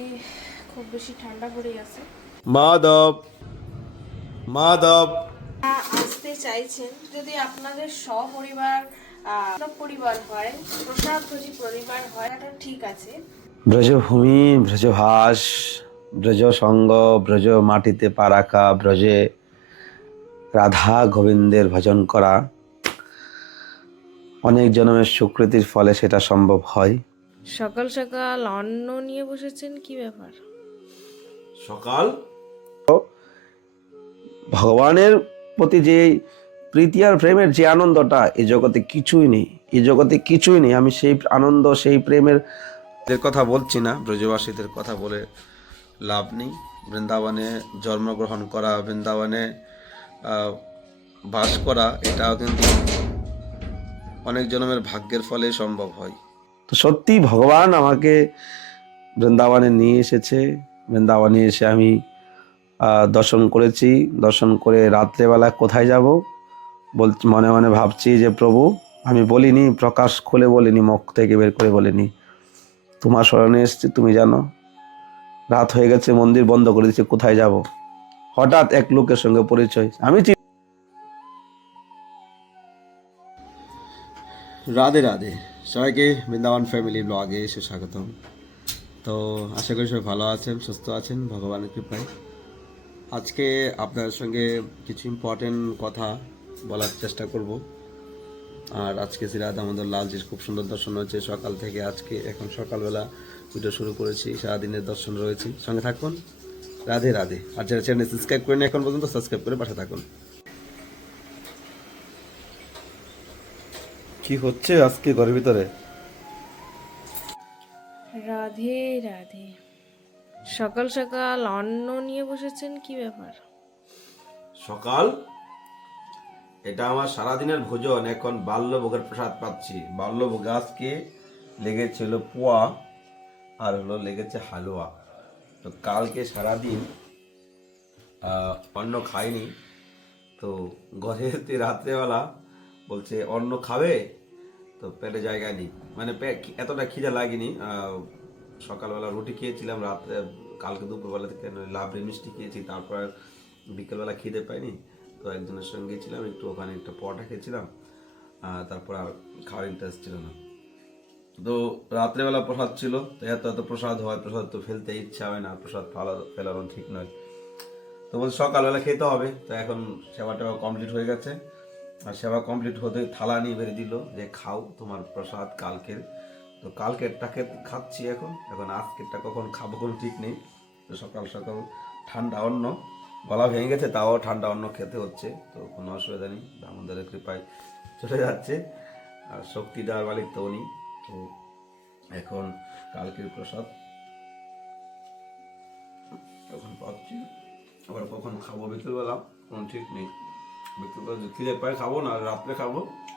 আজকে খুব বেশি ঠান্ডা পড়ে গেছে। মাধব মাধব। আসতে চাইছেন। যদি আপনাদের সপরিবার পরিবার হয় প্রসাদ ভোজী পরিবার হয় এটা ঠিক আছে। ব্রজভূমি ব্রজভাস ব্রজ সঙ্গ ব্রজ মাটিতে পা রাখা ব্রজে রাধা গোবিন্দের ভজন করা। অনেক জন্মের সুকৃতির ফলে সেটা সম্ভব হয়। সকাল সকাল অন্ন নিয়ে বসেছেন কি ব্যাপার? সকাল? ভগবানের প্রতি যে প্রীতি আর প্রেমের যে আনন্দটা এই জগতে কিছুই নেই এই জগতে কিছুই নেই। আমি সেই আনন্দ সেই প্রেমের কথা বলছি না ব্রজবাসীদের কথা বলে লাভ নেই। বৃন্দাবনে জন্মগ্রহণ করা বৃন্দাবনে বাস করা এটাও কিন্তু অনেক জন্মের ভাগ্যের ফলে সম্ভব হয়। তো সত্যি ভগবান আমাকে বৃন্দাবনে নিয়ে এসেছে। বৃন্দাবনে এসে আমি দর্শন করেছি। দর্শন করে রাত্রেবেলা কোথায় যাব? বল, মনে মনে ভাবছি যে, প্রভু, আমি বলিনি, প্রকাশ খুলে বলিনি, মুখ থেকে বের করে বলিনি। তোমার স্মরণে এসছি, তুমি জানো। রাত হয়ে গেছে, মন্দির বন্ধ করে দিচ্ছে কোথায় যাব? হঠাৎ এক লোকের সঙ্গে পরিচয়। আমি রাধে রাধে। সবাইকে বৃন্দাবন ফ্যামিলি ব্লগে এসে স্বাগতম তো আশা করি সবাই ভালো আছেন, সুস্থ আছেন, ভগবানের কৃপায়। আজকে আপনাদের সঙ্গে কিছু ইম্পর্টেন্ট কথা বলার চেষ্টা করব। আর আজকে সিরাত আমাদের লালজির খুব সুন্দর দর্শন হয়েছে। সকাল থেকে আজকে, এখন সকালবেলা ভিডিও শুরু করেছি। সারাদিনের দর্শন রয়েছে। সঙ্গে থাকুন। রাধে রাধে। আর যারা চ্যানেল সাবস্ক্রাইব করেন এখন পর্যন্ত সাবস্ক্রাইব করে পাশে থাকুন। কি হচ্ছে আজকে ঘরের ভিতরে? রাধে রাধে। সকাল সকাল অন্ন নিয়ে বসেছেন কি ব্যাপার? সকাল? এটা আমার সারাদিনের ভোজন এখন বাল্যভোগের প্রসাদ পাচ্ছি। বাল্যভোগ আজকে লেগেছে হলো পোয়া আর হলো লেগেছে হালুয়া। তো কালকে সারাদিন আহ, অন্ন খাইনি। তো ঘরেতে রাত্রেবেলা বলছে অন্ন খাবে? তো পেটে জায়গা নেই। মানে এতটা খিদে লাগেনি। সকালবেলা রুটি খেয়েছিলাম, রাত্রে, কালকে দুপুরবেলা থেকে লাবড়ি মিষ্টি খেয়েছি, তারপর বিকেলবেলা খিদে পাইনি। তো একজনের সঙ্গে ছিলাম, একটু ওখানে একটা পরোটা খেয়েছিলাম তারপর আর খাওয়ার ইন্টারেস্ট ছিল না। তো রাত্রেবেলা প্রসাদ ছিল, তো এত এত প্রসাদ হয়, প্রসাদ তো ফেলতে ইচ্ছা হয় না, প্রসাদ ফেলা ফেলানো ঠিক নয়। তো বলছে সকালবেলা খেতে হবে, তো এখন সেবা টেবা কমপ্লিট হয়ে গেছে। আর সেবা কমপ্লিট হতে থালা নিয়ে বেরিয়ে দিল যে খাও তোমার প্রসাদ কালকের। তো কালকেরটাকে খাচ্ছি এখন। এখন আজকেরটা কখন খাব কোনো ঠিক নেই। তো সকাল সকাল ঠান্ডা অন্ন। গলা ভেঙে গেছে, তাও ঠান্ডা অন্ন খেতে হচ্ছে। তো কোনো অসুবিধা নেই আমাদের কৃপায় চলে যাচ্ছে। আর শক্তি দেওয়ার মালিক তো উনি। তো এখন কালকের প্রসাদ। এখন পাচ্ছি। আবার কখন খাব বিকেলবেলা, কোনো ঠিক নেই। খিদে পাই খাব, না রাত্রে খাব।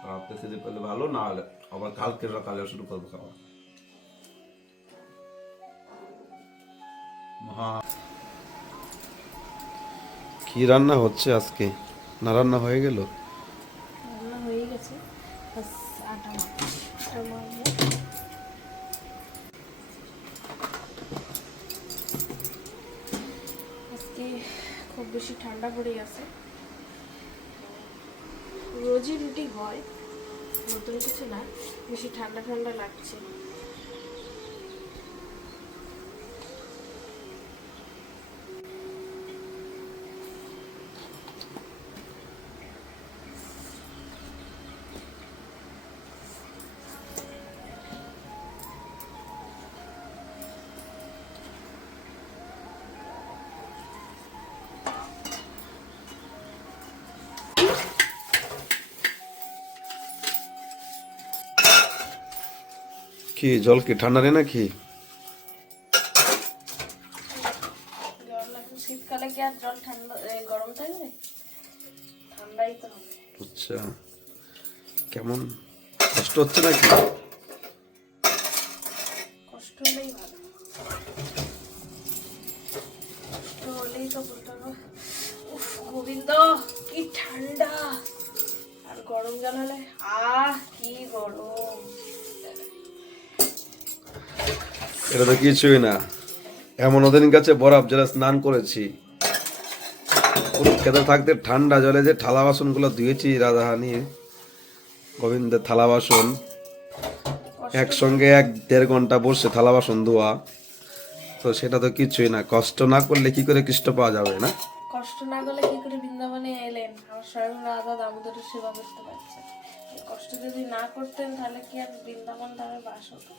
রাত্রে খিদে পেলে ভালো, না হলে আবার কালকে সকালে শুরু করব খাওয়া। কি রান্না হচ্ছে আজকে? না রান্না হয়ে গেল? খুব বেশি ঠান্ডা পড়ে গেছে। রোজই রুটি হয় নতুন কিছু না বেশি ঠান্ডা ঠান্ডা লাগছে। কি জল কি ঠান্ডা নেই নাকি? শীতকালে কি আর জল ঠান্ডা গরম থাকবে? ঠান্ডাই তো আচ্ছা। কেমন? কষ্ট হচ্ছে নাকি? কিছুই না। এমন ওদের কাছে বরফ জলে স্নান করেছি। খেতে থাকতে ঠান্ডা জলে যে থালা বাসনগুলো ধুয়েছি রাধাহানি গোবিন্দের থালা বাসন একসঙ্গে এক দেড় ঘণ্টা বসে থালা বাসন ধোয়া। তো সেটা তো কিছুই না। কষ্ট না করলে কি করে কৃষ্ট পাওয়া যাবে না? কষ্ট না করলে কি করে বৃন্দাবনে এলেন? আমার স্বয়ং রাধা দামোদরের সেবা করতে পারছেন। এই কষ্ট যদি না করতেন তাহলে কি আর বৃন্দাবন ধামে বাস হতো?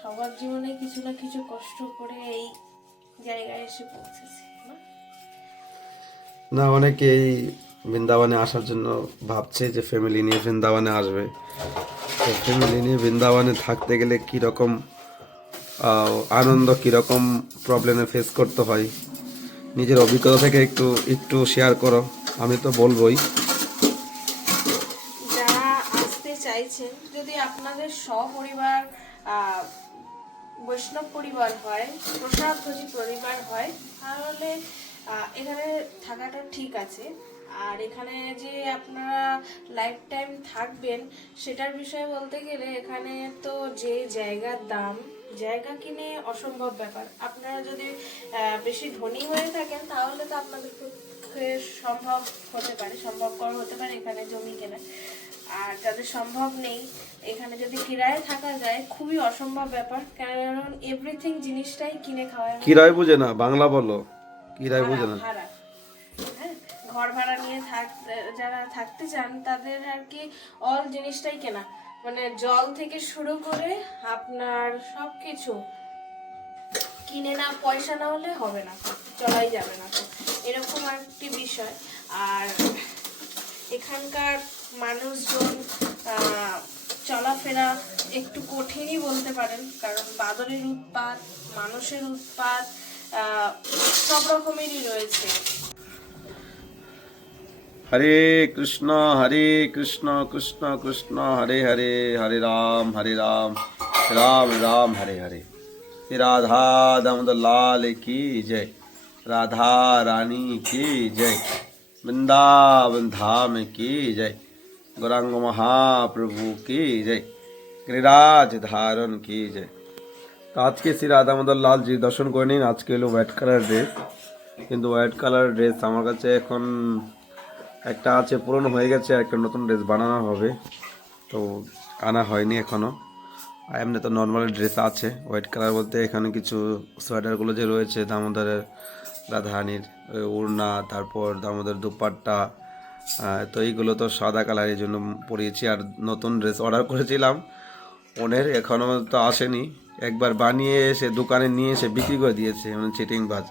সবার জীবনে কিছু না কিছু কষ্ট করে এই জায়গায় এসে পৌঁছেছে না? না অনেকেই বৃন্দাবনে আসার জন্য ভাবছে যে ফ্যামিলি নিয়ে বৃন্দাবনে আসবে। তো ফ্যামিলি নিয়ে বৃন্দাবনে থাকতে গেলে কীরকম আনন্দ কীরকম প্রবলেমে ফেস করতে হয়? নিজের অভিজ্ঞতা থেকে একটু একটু শেয়ার করো। আমি তো বলবোই। যারা আসতে চাইছেন যদি আপনাদের সপরিবার বৈষ্ণব পরিবার হয় প্রসাদ ভোজী পরিবার হয়, তাহলে এখানে থাকাটা ঠিক আছে। আর এখানে যে আপনারা লাইফ টাইম থাকবেন, সেটার বিষয়ে বলতে গেলে এখানে তো যে জায়গার দাম, জায়গা কিনে অসম্ভব ব্যাপার। আপনারা যদি বেশি ধনী হয়ে থাকেন, তাহলে তো আপনাদের পক্ষে সম্ভব হতে পারে সম্ভবকর হতে পারে এখানে জমি কেনা। আর যাদের সম্ভব নেই এখানে যদি কিরায়ে থাকা যায় খুবই অসম্ভব ব্যাপার। কারণ এভরিথিং জিনিসটাই কিনে খাওয়া কিরায় বুঝে না বাংলা বলো। কিরায় বুঝে না। ভাড়া। হ্যাঁ ঘর ভাড়া নিয়ে থাক যারা থাকতে চান তাদের আর কি অল জিনিসটাই কেনা। মানে জল থেকে শুরু করে আপনার সব কিছু কিনে না পয়সা না হলে হবে না চলাই যাবে না তো। এরকম একটি বিষয়। আর এখানকার মানুষজন চলাফেরা একটু কঠিনই বলতে পারেন, কারণ বাদরের উৎপাত, মানুষের উৎপাত সব রকমেরই রয়েছে। হরে কৃষ্ণ হরে কৃষ্ণ কৃষ্ণ কৃষ্ণ, হরে হরে হরে রাম হরে রাম রাম রাম, হরে হরে। রাধা দামোদর লাল কি জয়, রাধা রানী কি জয়, বৃন্দাবন ধাম কি জয়। গৌরাঙ্গ মহাপ্রভু কি জয়। গিরাজ ধারণ কি জয়। তো আজকে শ্রী রাধামদন লালজি দর্শন করে নিন, আজকে হলো হোয়াইট কালার ড্রেস কিন্তু হোয়াইট কালার ড্রেস আমার কাছে এখন একটা আছে পুরনো হয়ে গেছে একটা নতুন ড্রেস বানানো হবে। তো আনা হয়নি এখনও এমনি তো নর্মাল ড্রেস আছে। হোয়াইট কালার বলতে এখানে কিছু সোয়েটারগুলো যে রয়েছে, দামোদরের রাধারানীর ওড়না, তারপর দামোদর দুপাট্টা তো এইগুলো তো সাদা কালারের জন্য পরিয়েছি আর নতুন ড্রেস অর্ডার করেছিলাম। ওনের এখনও তো আসেনি। একবার বানিয়ে এসে দোকানে নিয়ে এসে বিক্রি করে দিয়েছে মানে চিটিং বাজ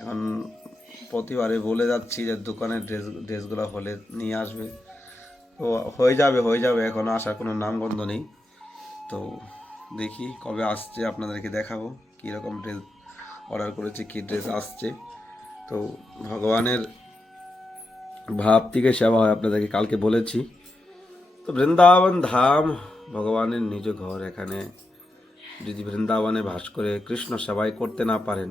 এখন প্রতিবারে বলে যাচ্ছি যে দোকানের ড্রেস, ড্রেসগুলো হলে নিয়ে আসবে। তো হয়ে যাবে হয়ে যাবে, এখন আসার কোনো নামগন্ধ নেই। তো দেখি কবে আসছে, আপনাদেরকে দেখাবো কীরকম ড্রেস অর্ডার করেছি, কী ড্রেস আসছে। তো ভগবানের ভাব থেকে সেবা হয়, আপনাদেরকে কালকে বলেছি। তো বৃন্দাবন ধাম, ভগবানের নিজ ঘর এখানে। যদি বৃন্দাবনে বাস করে কৃষ্ণ সেবাই করতে না পারেন,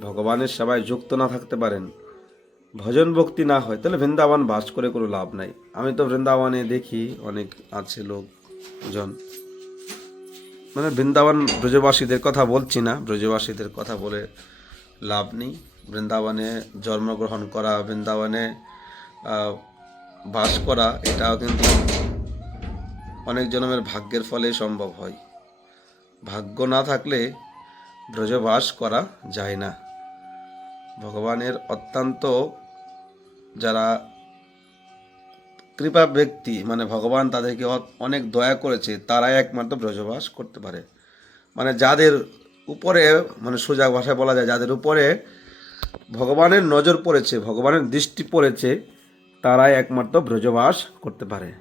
ভগবানের সেবায় যুক্ত না থাকতে পারেন, ভজন ভক্তি না হয়, তাহলে বৃন্দাবন বাস করে কোনো লাভ নাই। আমি তো বৃন্দাবনে দেখি অনেক আছে লোকজন। মানে বৃন্দাবন ব্রজবাসীদের কথা বলছি না, ব্রজবাসীদের কথা বলে লাভ নেই। বৃন্দাবনে জন্মগ্রহণ করা, বৃন্দাবনে বাস করা, এটাও কিন্তু অনেক জন্মের ভাগ্যের ফলে সম্ভব হয়। ভাগ্য না থাকলে ব্রজবাস করা যায় না। ভগবানের অত্যন্ত যারা কৃপা ব্যক্তি মানে ভগবান তাদেরকে অনেক দয়া করেছে, তারাই একমাত্র ব্রজবাস করতে পারে। মানে যাদের উপরে মানে সোজা ভাষায় বলা যায়, যাদের উপরে ভগবানের নজর পড়েছে, ভগবানের দৃষ্টি পড়েছে তারাই একমাত্র ব্রজবাস করতে পারে।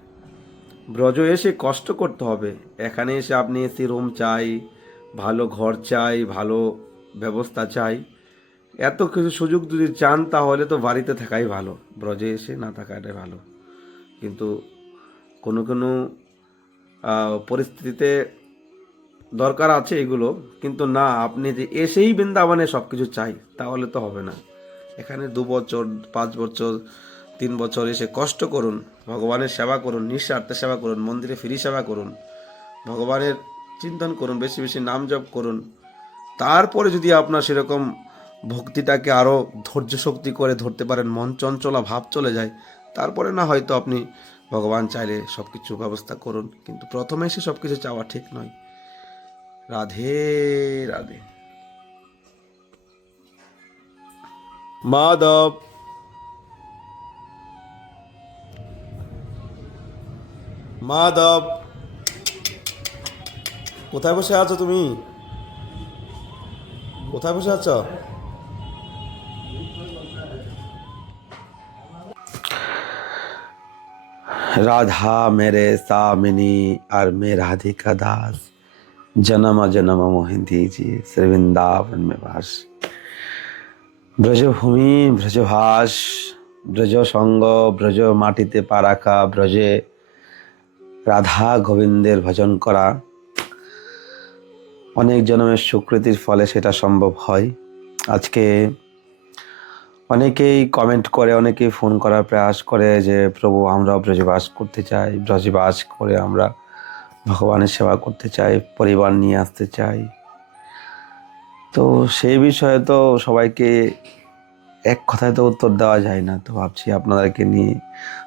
ব্রজ এসে কষ্ট করতে হবে। এখানে এসে আপনি এসি রুম চাই, ভালো ঘর চাই, ভালো ব্যবস্থা চাই। এত কিছু সুযোগ যদি চান তাহলে তো বাড়িতে থাকাই ভালো। ব্রজে এসে না থাকাটাই ভালো। কিন্তু কোনো কোনো পরিস্থিতিতে দরকার আছে এগুলো। কিন্তু না, আপনি যে এসেই বৃন্দাবনে সব কিছু চাই, তাহলে তো হবে না। এখানে দু বছর, পাঁচ বছর তিন বছর এসে কষ্ট করুন, ভগবানের সেবা করুন, নিঃস্বার্থে সেবা করুন, মন্দিরে ফিরি সেবা করুন, ভগবানের চিন্তন করুন, বেশি বেশি নাম জপ করুন। তারপরে যদি আপনার সেরকম ভক্তিটাকে আরও ধৈর্য শক্তি করে ধরতে পারেন, মন চঞ্চলা ভাব চলে যায়, তারপরে না হয়তো আপনি ভগবান চাইলে সব কিছু ব্যবস্থা করুন, কিন্তু প্রথমে এসে সব কিছু চাওয়া ঠিক নয়। রাধে রাধে। মাধব মাধব কোথায় বসে আছো তুমি? কোথায় বসে আছো? রাধা মেরে সামিনী আর মে রাধিকা দাস। জনমা জনমা মোহিন শ্রী বৃন্দাবন মে বাস। ব্রজভূমি, ব্রজভাস ব্রজ সঙ্গ ব্রজ মাটিতে পারাকা, ব্রজে রাধা গোবিন্দের ভজন করা। অনেক জন্মের সুকৃতির ফলে সেটা সম্ভব হয়। আজকে অনেকেই কমেন্ট করে, অনেকেই ফোন করার প্রয়াস করে যে, প্রভু, আমরা ব্রজবাস করতে চাই, ব্রজবাস করে আমরা ভগবানের সেবা করতে চাই, পরিবার নিয়ে আসতে চাই। তো সেই বিষয়ে তো সবাইকে এক কথায় তো উত্তর দেওয়া যায় না। তো ভাবছি আপনাদেরকে নিয়ে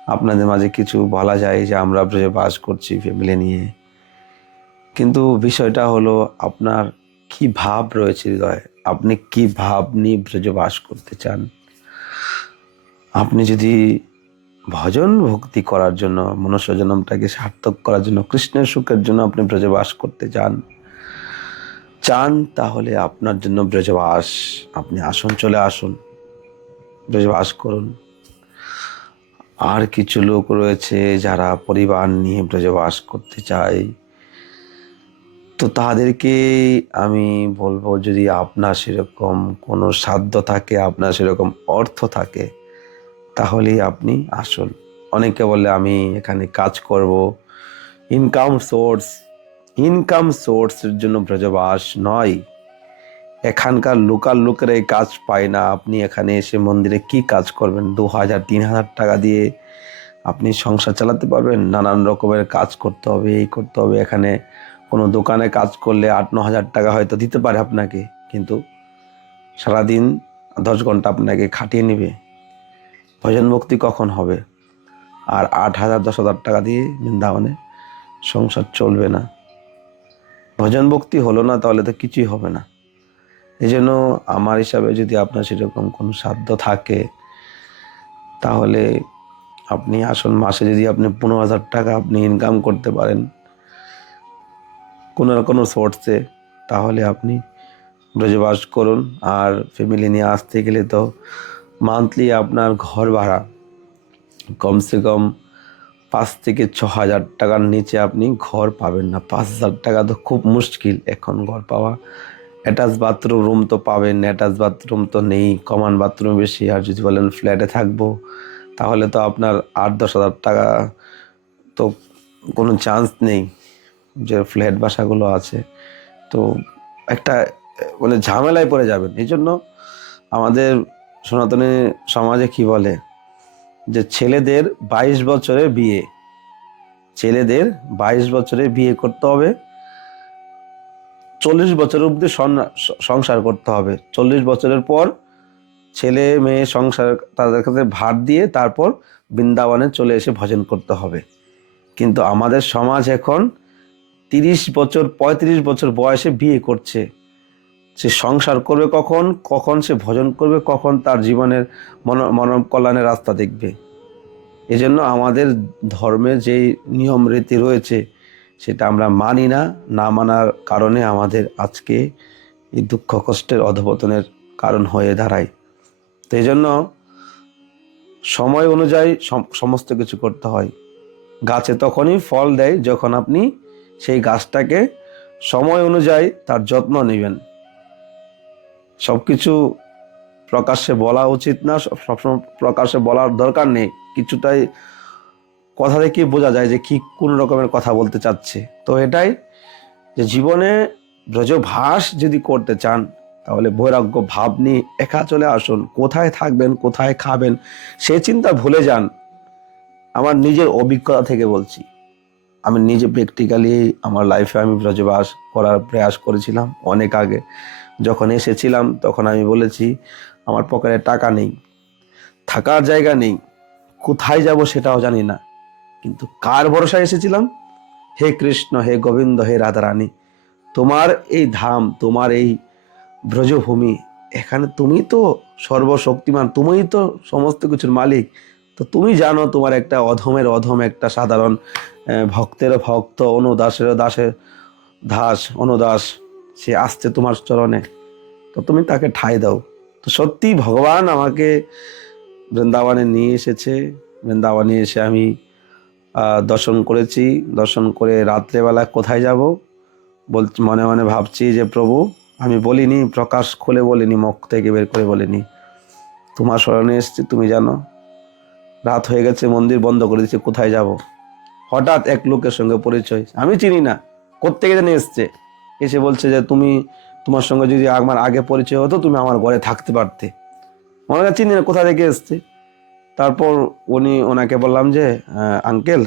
আপনাদের মাঝে কিছু বলা যায় যে আমরা ব্রজে বাস করছি ফ্যামিলি নিয়ে। কিন্তু বিষয়টা হলো আপনার কি ভাব রয়েছে হৃদয়ে? আপনি কি ভাব নিয়ে ব্রজে বাস করতে চান? আপনি যদি ভজন ভক্তি করার জন্য, মনুষ্য জন্মটাকে সার্থক করার জন্য, কৃষ্ণের সুখের জন্য আপনি ব্রজে বাস করতে চান চান তাহলে আপনার জন্য ব্রজবাস। আপনি আসুন, চলে আসুন। ব্রজবাস করুন। আর কিছু লোক রয়েছে যারা পরিবার নিয়ে ব্রজবাস করতে চায়। তো তাদেরকে আমি বলব, যদি আপনার সেরকম কোনো সাধ্য থাকে, আপনার সেরকম অর্থ থাকে, তাহলেই আপনি আসুন। অনেকে বলে আমি এখানে কাজ করব। ইনকাম সোর্স ইনকাম সোর্সের জন্য ব্রজবাস নয়। এখানকার লোকাল লোকেরা এই কাজ পায় না। আপনি এখানে এসে মন্দিরে কি কাজ করবেন? দু হাজার, তিন হাজার টাকা দিয়ে আপনি সংসার চালাতে পারবেন? নানান রকমের কাজ করতে হবে, এই করতে হবে। এখানে কোনো দোকানে কাজ করলে আট, ন হাজার টাকা হয়তো দিতে পারে আপনাকে, কিন্তু সারাদিন দশ ঘণ্টা আপনাকে খাটিয়ে নেবে। ভজন ভক্তি কখন হবে? আর আট হাজার, দশ হাজার টাকা দিয়ে বৃন্দাবনে সংসার চলবে না। ভজন ভক্তি হলো না, তাহলে তো কিছুই হবে না। এই জন্য আমার হিসাবে যদি আপনার সেরকম কোনো সাধ্য থাকে, তাহলে আপনি আসুন মাসে যদি আপনি পনেরো হাজার টাকা আপনি ইনকাম করতে পারেন, কোনো না কোনো সোর্সে তাহলে আপনি ব্রজবাস করুন। আর ফ্যামিলি নিয়ে আসতে গেলে তো মান্থলি আপনার ঘর ভাড়া কমসে কম পাঁচ থেকে ছ হাজার টাকার নিচে আপনি ঘর পাবেন না। পাঁচ হাজার টাকা তো খুব মুশকিল এখন ঘর পাওয়া। অ্যাটাচ বাথরুম রুম তো পাবেন অ্যাটাচ বাথরুম তো নেই কমান বাথরুম বেশি, আর যদি বলেন ফ্ল্যাটে থাকব, তাহলে তো আপনার আট দশ হাজার টাকা তো কোনো চান্স নেই যে ফ্ল্যাট বাসাগুলো আছে। তো একটা মানে ঝামেলায় পড়ে যাবেন। এই জন্য আমাদের সনাতনী সমাজে কি বলে যে ছেলেদের বাইশ বছরে বিয়ে, ছেলেদের বাইশ বছরে বিয়ে করতে হবে। চল্লিশ বছর অবধি সংসার করতে হবে। চল্লিশ বছরের পর ছেলে, মেয়ে সংসার তাদের কাছে ভাত দিয়ে তারপর বৃন্দাবনে চলে এসে ভজন করতে হবে। কিন্তু আমাদের সমাজ এখন তিরিশ বছর, পঁয়ত্রিশ বছর বয়সে বিয়ে করছে। সে সংসার করবে কখন? কখন সে ভজন করবে? কখন তার জীবনের মন মানব কল্যাণের রাস্তা দেখবে? এজন্য আমাদের ধর্মের যেই নিয়ম রীতি রয়েছে সেটা আমরা মানি না না মানার কারণে আমাদের আজকে এই দুঃখ কষ্টের অধপতনের কারণ হয়ে দাঁড়ায়। তো এই জন্য সময় অনুযায়ী সম- সমস্ত কিছু করতে হয়। গাছে তখনই ফল দেয় যখন আপনি সেই গাছটাকে সময় অনুযায়ী তার যত্ন নেবেন। সব কিছু প্রকাশ্যে বলা উচিত না সবসময় প্রকাশ্যে বলার দরকার নেই। কিছুটাই কথা দেখে বোঝা যায় যে কি কোন রকমের কথা বলতে চাচ্ছে। তো এটাই যে জীবনে ব্রজভাস যদি করতে চান, তাহলে বৈরাগ্য ভাব নিয়ে একা চলে আসুন। কোথায় থাকবেন, কোথায় খাবেন, সে চিন্তা ভুলে যান। আমার নিজের অভিজ্ঞতা থেকে বলছি। আমি নিজে প্র্যাকটিক্যালি আমার লাইফে আমি ব্রজবাস করার প্রয়াস করেছিলাম অনেক আগে। যখন এসেছিলাম তখন আমি বলেছি, আমার পকেটে টাকা নেই, থাকার জায়গা নেই, কোথায় যাব সেটাও জানি না। কিন্তু কার ভরসায় এসেছিলাম? হে কৃষ্ণ, হে গোবিন্দ, হে রাধারানী, তোমার এই ধাম, তোমার এই ব্রজভূমি, এখানে তুমি তো সর্বশক্তিমান, তুমিই তো সমস্ত কিছুর মালিক। তো তুমি জানো তোমার একটা অধমের অধম, একটা সাধারণ ভক্তের ভক্ত, অনুদাসের দাসের দাস, অনুদাস, সে আসছে তোমার চরণে। তো তুমি তাকে ঠাঁই দাও। তো সত্যি ভগবান আমাকে বৃন্দাবনে নিয়ে এসেছে। বৃন্দাবনে এসে আমি দর্শন করেছি। দর্শন করে রাত্রেবেলা কোথায় যাব? বল, মনে মনে ভাবছি যে, প্রভু, আমি বলিনি, প্রকাশ খুলে বলিনি, মুখ থেকে বের করে বলিনি। তোমার স্মরণে এসছি, তুমি জানো। রাত হয়ে গেছে, মন্দির বন্ধ করে দিচ্ছে কোথায় যাব? হঠাৎ এক লোকের সঙ্গে পরিচয়। আমি চিনি না, কোত্থেকে জানি এসছে। এসে বলছে যে, তুমি, তোমার সঙ্গে যদি আমার আগে পরিচয় হতো, তুমি আমার ঘরে থাকতে পারতে। মনে চিনি না কোথা থেকে এসছে। তারপর উনি ওনাকে বললাম যে আঙ্কেল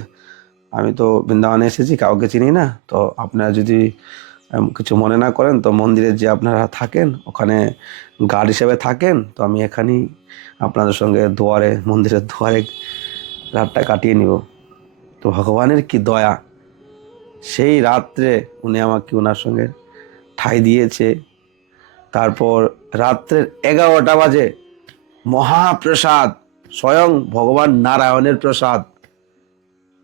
আমি তো বৃন্দাবনে এসেছি, কাউকে চিনি না। তো আপনারা যদি কিছু মনে না করেন, তো মন্দিরে যে আপনারা থাকেন, ওখানে গার্ড হিসেবে থাকেন, তো আমি এখানেই আপনাদের সঙ্গে দুয়ারে, মন্দিরের দুয়ারে রাতটা কাটিয়ে নিব। তো ভগবানের কি দয়া! সেই রাত্রে উনি আমাকে ওনার সঙ্গে ঠাই দিয়েছে। তারপর রাত্রের এগারোটা বাজে মহাপ্রসাদ। স্বয়ং ভগবান নারায়ণের প্রসাদ।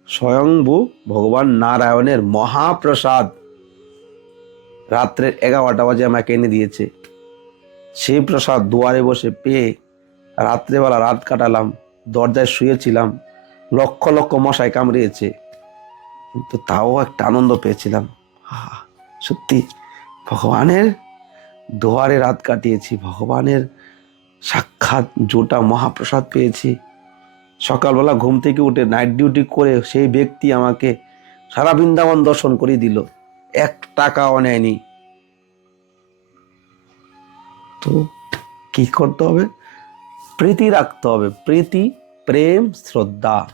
স্বয়ংভু ভগবান নারায়ণের মহাপ্রসাদ। রাত্রের এগারোটা বাজে আমাকে এনে দিয়েছে। সেই প্রসাদ দুয়ারে বসে পেয়ে রাত্রেবেলা রাত কাটালাম, দরজায় শুয়েছিলাম, লক্ষ লক্ষ মশায় কামড়িয়েছে। কিন্তু তাও একটা আনন্দ পেয়েছিলাম। সত্যি, ভগবানের দুয়ারে রাত কাটিয়েছি, ভগবানের সাক্ষাৎ জোটা মহাপ্রসাদ পেয়েছি। সকালবেলা ঘুম থেকে উঠে নাইট ডিউটি করে সেই ব্যক্তি আমাকে সারা বৃন্দাবন দর্শন করিয়ে দিল। এক টাকাও নেয়নি। তো কি করতে হবে? প্রীতি রাখতে হবে। প্রীতি, প্রেম, শ্রদ্ধা,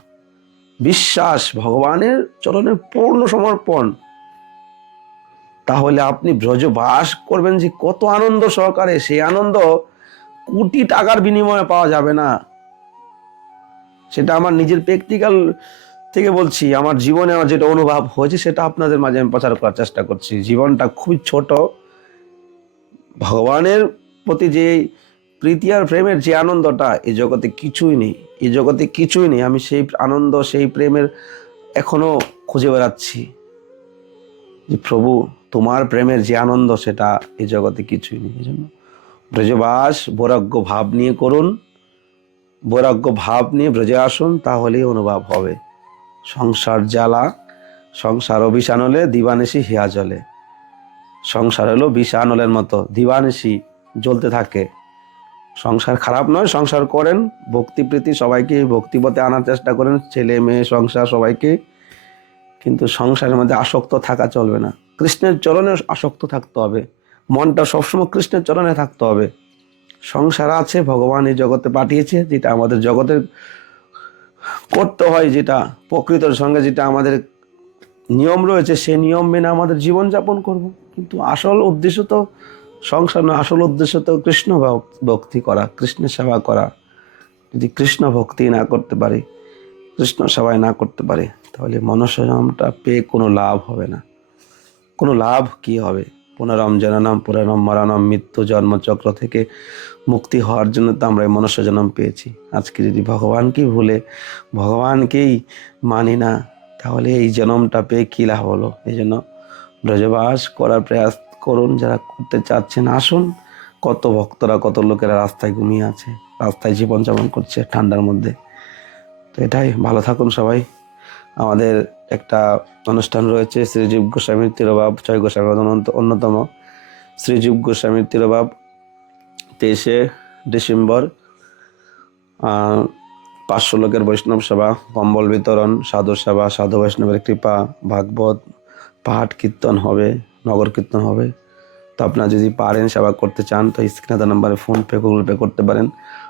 বিশ্বাস ভগবানের চরণে পূর্ণ সমর্পণ। তাহলে আপনি ব্রজবাস করবেন যে কত আনন্দ সহকারে। সেই আনন্দ কোটি টাকার বিনিময়ে পাওয়া যাবে না। সেটা আমার নিজের প্র্যাকটিক্যাল থেকে বলছি, আমার জীবনে আমার যেটা অনুভব হয়েছে সেটা আপনাদের মাঝে আমি প্রচার করার চেষ্টা করছি। জীবনটা খুবই ছোট। ভগবানের প্রতি যে প্রীতি আর প্রেমের যে আনন্দটা এই জগতে কিছুই নেই। এই জগতে কিছুই নেই। আমি সেই আনন্দ, সেই প্রেমের এখনও খুঁজে বেড়াচ্ছি। যে প্রভু, তোমার প্রেমের যে আনন্দ, সেটা এই জগতে কিছুই নেই। এই জন্য ব্রজবাস বৈরাগ্য ভাব নিয়ে করুন। বৈরাগ্য ভাব নিয়ে ব্রজে আসুন, তাহলেই অনুভব হবে। সংসার জ্বালা, সংসার অভিশানলে দিবানেশি হিয়া জলে সংসার হলো বিষানলের মতো, দিবানেশি জ্বলতে থাকে। সংসার খারাপ নয়, সংসার করেন। ভক্তি প্রীতি সবাইকে ভক্তিপথে আনার চেষ্টা করেন, ছেলে, মেয়ে, সংসার সবাইকে। কিন্তু সংসারের মধ্যে আসক্ত থাকা চলবে না। কৃষ্ণের চরণে আসক্ত থাকতে হবে। মনটা সবসময় কৃষ্ণের চরণে থাকতে হবে। সংসার আছে, ভগবান এই জগতে পাঠিয়েছে, যেটা আমাদের জগতের করতে হয়, যেটা প্রকৃতর সঙ্গে যেটা আমাদের নিয়ম রয়েছে, সে নিয়ম মেনে আমাদের জীবনযাপন করব। কিন্তু আসল উদ্দেশ্য তো সংসার না, আসল উদ্দেশ্য তো কৃষ্ণ ভক- ভক্তি করা, কৃষ্ণের সেবা করা। যদি কৃষ্ণ ভক্তি না করতে পারি, কৃষ্ণ সেবায় না করতে পারি, তাহলে মনুষ্যজন্মটা পেয়ে কোনো লাভ হবে না। কোনো লাভ কি হবে? পুনরম জননম পুনরম মরণম, মৃত্যু জন্মচক্র থেকে মুক্তি হওয়ার জন্য তো আমরা মনুষ্য জন্ম পেয়েছি। আজকে যদি ভগবানকেই ভুলে, ভগবানকেই মানি না, তাহলে এই জন্মটা পেয়ে কী লাভ হলো? এই জন্য ব্রজবাস করার প্রয়াস করুন, যারা করতে চাচ্ছেন, আসুন। কত ভক্তরা, কত লোকেরা রাস্তায় ঘুমিয়ে আছে, রাস্তায় জীবনযাপন করছে ঠান্ডার মধ্যে। তো এটাই, ভালো থাকুন সবাই। আমাদের একটা অনুষ্ঠান রয়েছে শ্রীজীব গোস্বামীর তিরোভাব, জয় অন্যত- অন্যতম। শ্রীজীব গোস্বামীর তিরোভাব, তেইশে ডিসেম্বর পাঁচশো লোকের বৈষ্ণব সেবা কম্বল বিতরণ, সাধু সেবা সাধু বৈষ্ণবের কৃপা, ভাগবত পাঠ কীর্তন হবে, নগর কীর্তন হবে। তো আপনারা যদি পারেন, সেবা করতে চান, তো স্ক্রিনে নাম্বারে ফোনপে গুগল পে করতে পারেন।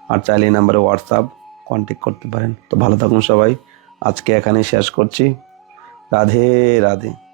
আর চাইলে এই নাম্বারে হোয়াটসঅ্যাপ কন্ট্যাক্ট করতে পারেন। তো ভালো থাকুন সবাই। আজকে এখানে শেষ করছি। রাধে রাধে।